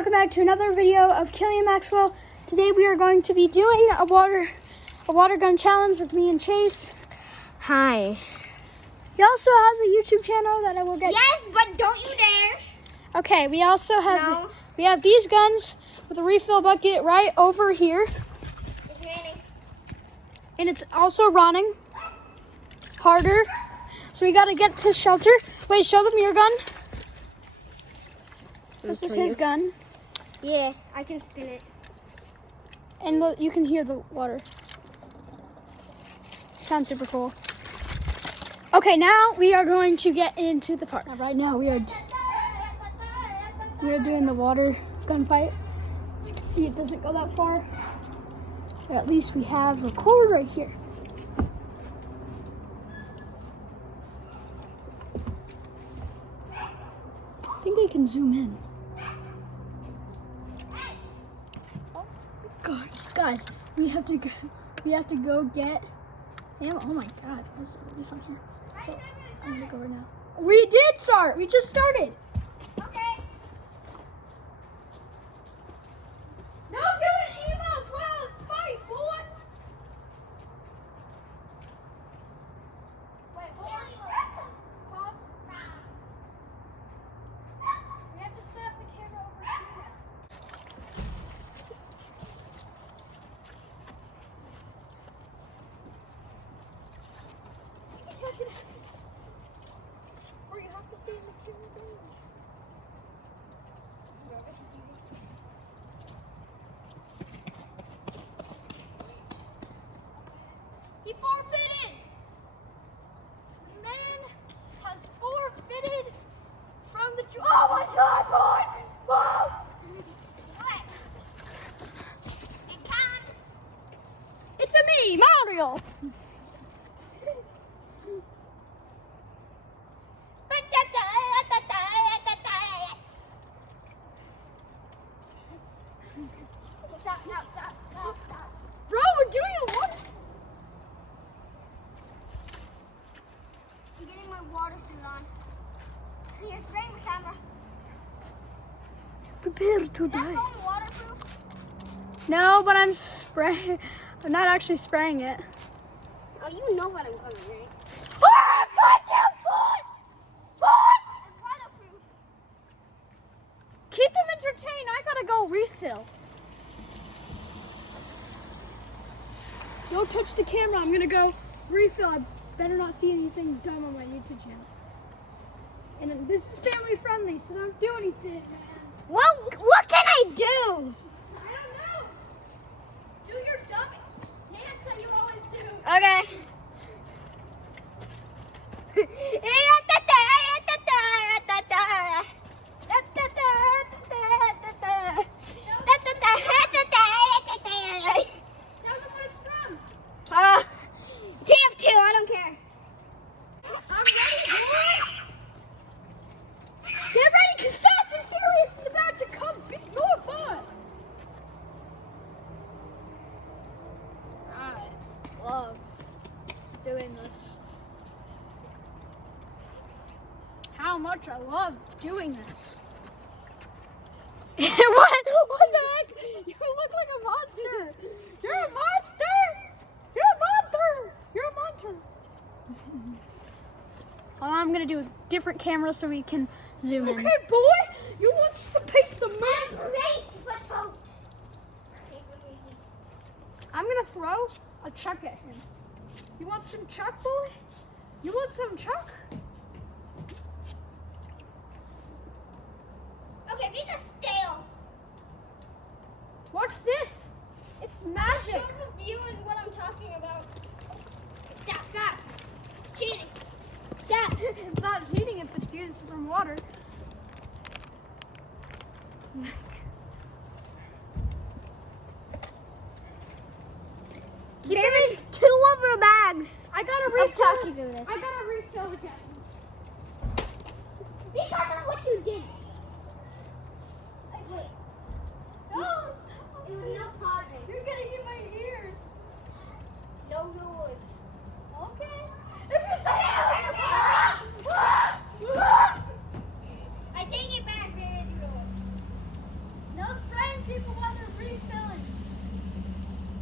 welcome back to another video of Killian Maxwell. Today we are going to be doing a water gun challenge with me and Chase. Hi. He also has a YouTube channel that I will get. Yes, but don't you dare. Okay, we also have we have these guns with a refill bucket right over here. It's raining. And it's also running harder. So we gotta get to shelter. Wait, show them your gun. This is his gun. Yeah, I can spin it. And look, you can hear the water. Sounds super cool. Okay, now we are going to get into the park. Right now we are doing the water gun fight. As you can see, it doesn't go that far. But at least we have a cord right here. I think I can zoom in. God, guys, we have to go get ammo. Oh my God, this is really fun here. So I'm gonna go right now. We did start. We just started. Okay. No, do an emo 12 fight, boy. Wait, hold on. Pause. We have to set up the camera over here now. Or you have to stay in the camera thing. He forfeited! The man has forfeited from the... Oh my God, boy! Whoa! What? It counts. It's a me, Mario! Stop. Bro, we're doing a what? I'm getting my water suit on. You're spraying the camera. Prepare to Is that phone waterproof? No, but I'm spraying. I'm not actually spraying it. Oh, you know what I'm coming, right? Ah, goddamn foot! It's waterproof. Keep them entertained. I gotta go refill. Don't touch the camera. I'm gonna go refill. I better not see anything dumb on my YouTube channel. And then this is family friendly, so don't do anything, man. What can I do? I don't know. Do your dumb dance that you always do. Okay. Tell them what it's from. TF2, I don't care. I'm ready, boy. Get ready, because Fast and Furious is about to come beat your butt. I love doing this. How much I love doing this. What the heck? You look like a monster. You're a monster. You're a monster. You're a monster. I'm gonna do a different camera so we can zoom in. Okay, boy, you want to pace the move? I'm gonna throw a chuck at him. You want some chuck, boy? You want some chuck? Okay, these are stale. Watch this. It's magic. Show the viewers what I'm talking about. Stop. It's cheating. Stop. It's not heating if it's used from water. There is 2 of our bags. I gotta Of refill. Takis in this. I gotta refill again. Because of what you did. Wait. No, stop. It was no pausing. You're gonna hit my ear. No rules. Okay. If you say I take it back. There is rules. people while they're refilling.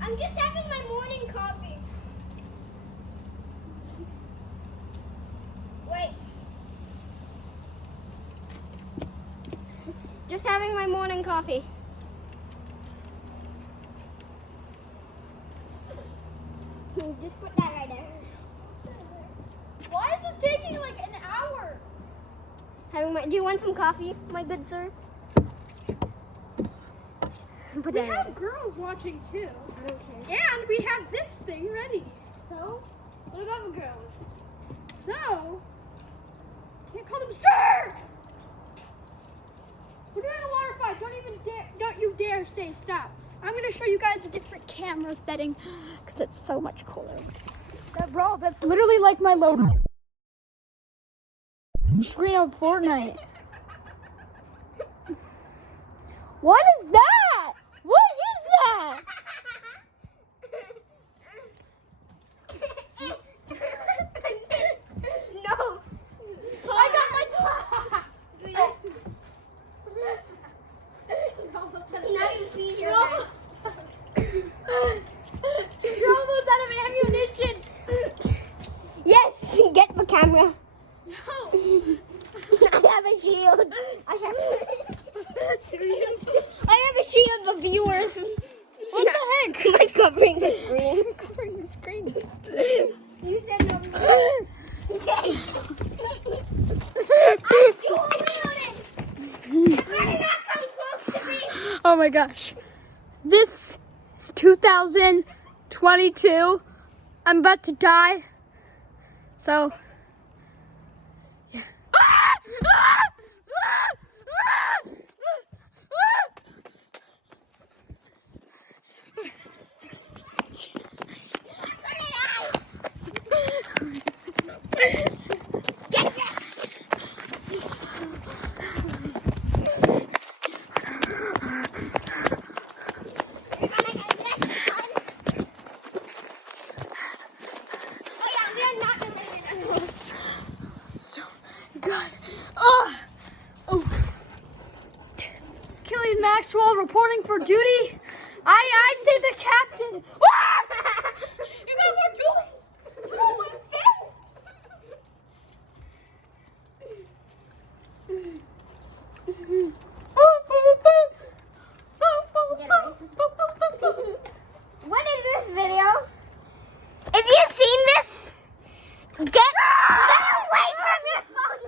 I'm just having my morning coffee. Wait. Just having my morning coffee. Just put that right there. Why is this taking like an hour? Do you want some coffee, my good sir? Put We that have right girls watching too. I don't care. And we have this thing ready. So, what about the girls? So, can't call them sir! We're doing a water fight. Don't you dare stay. Stop. I'm going to show you guys a different camera setting because it's so much cooler. Bro, that's literally like my load screen of Fortnite. What is that? What is that? No. I got my top. Now you feed your No. head. You're almost out of ammunition. Yes, get the camera. No. I have a shield. I have a shield of viewers. What the heck? Am I covering the screen? I'm covering the screen. You said no. Yay! You better not come close to me. Oh my gosh. This is 2022. I'm about to die. So. Yeah. So good. Oh. Killian Maxwell reporting for duty. I say the captain. You got more tools. Oh, my What is this video? If you've seen this, get away from your phone.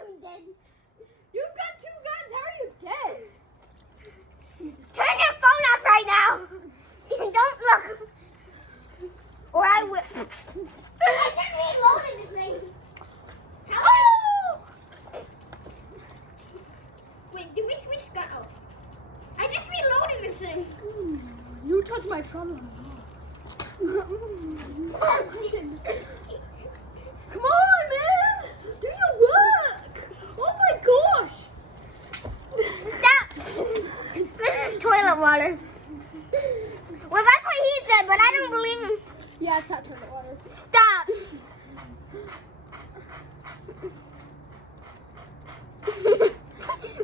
I'm dead. You've got 2 guns. How are you dead? Turn your phone off right now. Don't look. Or I will. I just reloaded this thing. Hello? Wait, did we switch gun? Oh. I just reloaded this thing. You touched my trauma. Come on, man. Do your work. Oh my gosh. Stop. This is toilet water. Well, that's what he said, but I don't believe him. Yeah, it's not toilet water. Stop.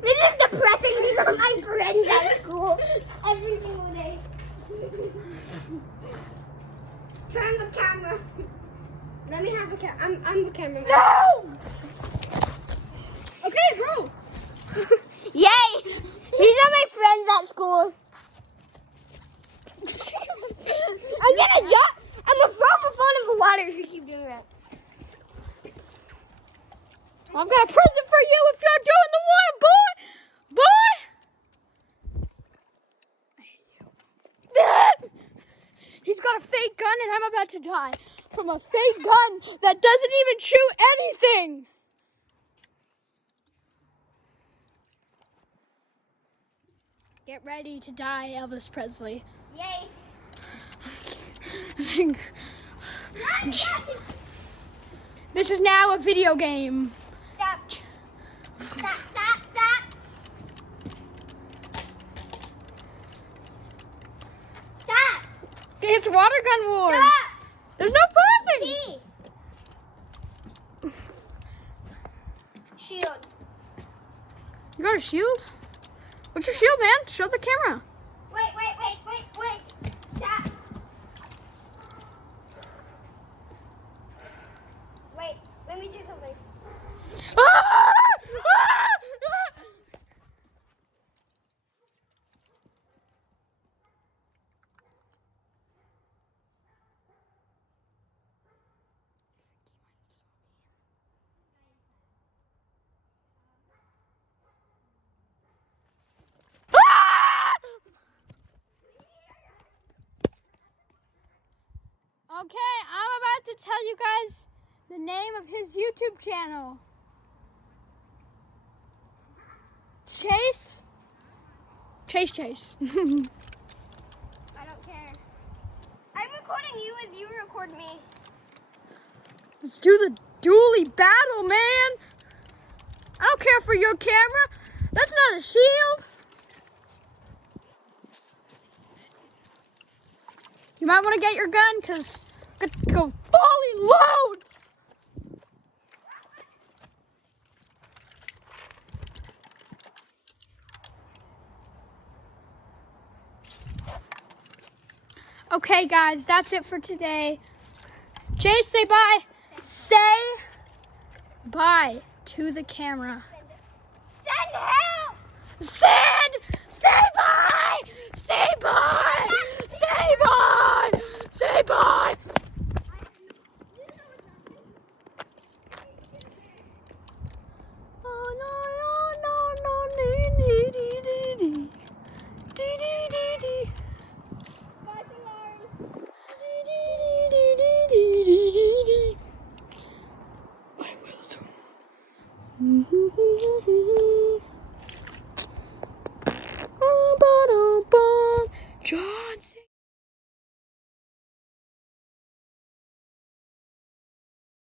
This is depressing. These are my friends at school every single day. Turn the camera. Let me have the camera. I'm the cameraman. No. Okay, bro. Yay! These are my friends at school. I'm gonna jump. I'm gonna throw the phone in the water if you keep doing that. I've got a present for you if you're doing the water, boy. Boy. He's got a fake gun and I'm about to die from a fake gun that doesn't even shoot anything. Get ready to die, Elvis Presley. Yay! This is now a video game. Stop! Stop! Stop! Stop! Stop! It's water gun war. Stop! There's no pausing. T. Shield. You got a shield? What's your shield, man? Show the camera. Wait. Stop. Wait, let me do something. Okay, I'm about to tell you guys the name of his YouTube channel. Chase. I don't care. I'm recording you as you record me. Let's do the dually battle, man. I don't care for your camera. That's not a shield. You might want to get your gun because I'm going to go fully load. Okay, guys, that's it for today. Chase, say bye. Say bye to the camera. Send him!